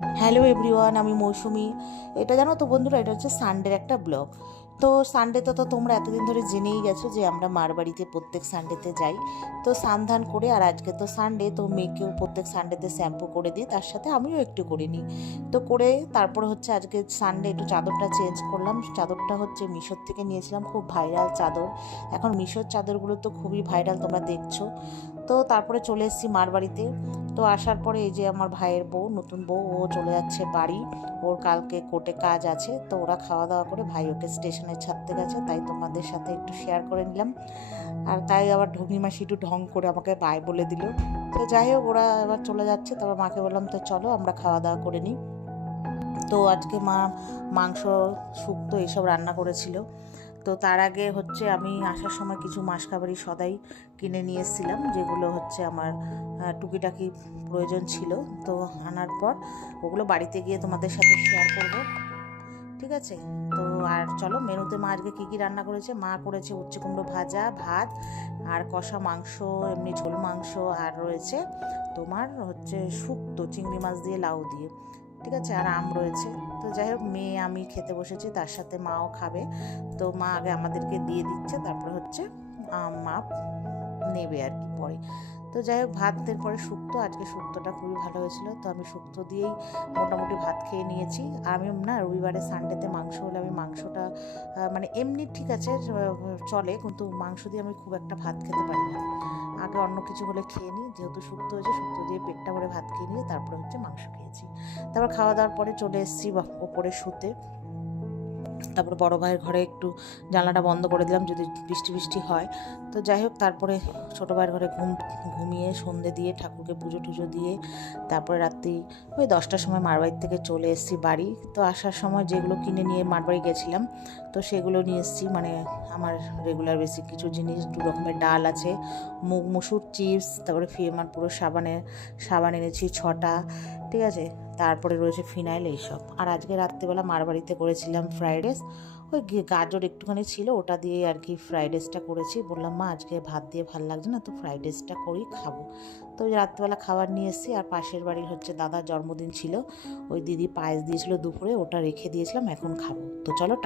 Hello everyone, আমি মৌসুমি। এটা জানো তো বন্ধুরা, এটা হচ্ছে সানডের একটা ব্লগ। তো সানডেতে তো তোমরা এতদিন ধরে জেনেই গেছো যে আমরা মার বাড়িতে প্রত্যেক সানডেতে যাই। তো স্নান করে, আর আজকে তো সানডে, তো মেয়েকেও প্রত্যেক সানডেতে শ্যাম্পু করে দিই, তার সাথে আমিও একটু করে নিই। তো করে তারপর হচ্ছে আজকে সানডে একটু চাদরটা চেঞ্জ করলাম। চাদরটা হচ্ছে মিশোর থেকে নিয়েছিলাম, খুব ভাইরাল চাদর। এখন মিশোর চাদরগুলো তো খুবই ভাইরাল, তোমরা দেখছো। তো তারপরে চলে এসেছি মার বাড়িতে। তো আসার পরে এই যে আমার ভাইয়ের বউ, নতুন বউ, ও চলে যাচ্ছে বাড়ি। ওর কালকে কোর্টে কাজ আছে, তো ওরা খাওয়া দাওয়া করে ভাই ওকে স্টেশনে ছাড়তে গেছে, তাই তোমাদের সাথে একটু শেয়ার করে নিলাম। আর তাই আবার ঢগ্নি মাসি একটু ঢং করে আমাকে বাই বলে দিল। তো যাই হোক, ওরা এবার চলে যাচ্ছে, তারপর মাকে বললাম তো চলো আমরা খাওয়া দাওয়া করে নিই। তো আজকে মা মাংস, শুক্তো এইসব রান্না করেছিল। তো তার আগে হচ্ছে আমি আসার সময় কিছু মাসকাবারি সদাই কিনে নিয়ে এসেছিলাম, যেগুলো হচ্ছে আমার টুকিটাকি প্রয়োজন ছিল। তো আনার পর ওগুলো বাড়িতে গিয়ে তোমাদের সাথে শেয়ার করব, ঠিক আছে? তো আর চলো, মেনুতে মা আজকে কী কী রান্না করেছে। মা করেছে উচ্ছে কুমড়ো ভাজা, ভাত, আর কষা মাংস, এমনি ঝোল মাংস, আর রয়েছে তোমার হচ্ছে শুক্তো চিংড়ি মাছ দিয়ে, লাউ দিয়ে, ঠিক আছে, আর আম রয়েছে। তো যাই হোক, মেয়ে আমি খেতে বসেছি, তার সাথে মাও খাবে। তো মা আগে আমাদেরকে দিয়ে দিচ্ছে, তারপরে হচ্ছে মা নেবে আর কি পরে। তো যাই হোক, ভাতের পরে শুক্তো, আজকে শুক্তোটা খুবই ভালো হয়েছিল, তো আমি শুক্তো দিয়েই মোটামুটি ভাত খেয়ে নিয়েছি। আর আমি না রবিবারে সানডেতে মাংস হলে আমি মাংসটা মানে এমনি ঠিক আছে চলে, কিন্তু মাংস দিয়ে আমি খুব একটা ভাত খেতে পারি না। আগে অন্য কিছু হলে খেয়ে নিই, যেহেতু শুক্তো হয়েছে, শুক্তো দিয়ে পেটটা ভরে ভাত খেয়ে নিয়ে তারপরে হচ্ছে মাংস খেয়েছি। তারপর খাওয়া দাওয়ার পরে চলে এসেছি ওপরে শুতে। তারপর বড় ভাইয়ের ঘরে একটু জানলাটা বন্ধ করে দিলাম, যদি বৃষ্টি বৃষ্টি হয়। তো যাই হোক, তারপরে ছোটো ভাইয়ের ঘরে ঘুমিয়ে সন্ধে দিয়ে ঠাকুরকে পুজো টুজো দিয়ে তারপরে রাত্রি ওই 10টার সময় মারবাড়ির থেকে চলে এসেছি বাড়ি। তো আসার সময় যেগুলো কিনে নিয়ে মারবাড়ি গেছিলাম, তো সেগুলো নিয়ে এসেছি, মানে আমার রেগুলার বেসিক কিছু জিনিস। 2 রকমের ডাল আছে, মুগ মসুর চিপস, তারপরে আমার পুরো সাবান এনেছি 6টা, ঠিক আছে। তারপরে রয়েছে ফিনাইল, এইসব। আর আজকে রাত্রিবেলা মার বাড়িতে করেছিলাম ফ্রাইড রাইস। ওই গাজর একটুখানি ছিল, ওটা দিয়ে আর কি ফ্রাইড রাইসটা করেছি। বললাম মা আজকে ভাত দিয়ে ভাল লাগছে না, তো ফ্রাইড রাইসটা করেই খাবো। তো ওই রাত্রিবেলা খাবার নিয়ে এসেছি। আর পাশের বাড়ির হচ্ছে দাদার জন্মদিন ছিল, ওই দিদি পায়েস দিয়েছিল দুপুরে, ওটা রেখে দিয়েছিলাম, এখন খাবো। তো চলো।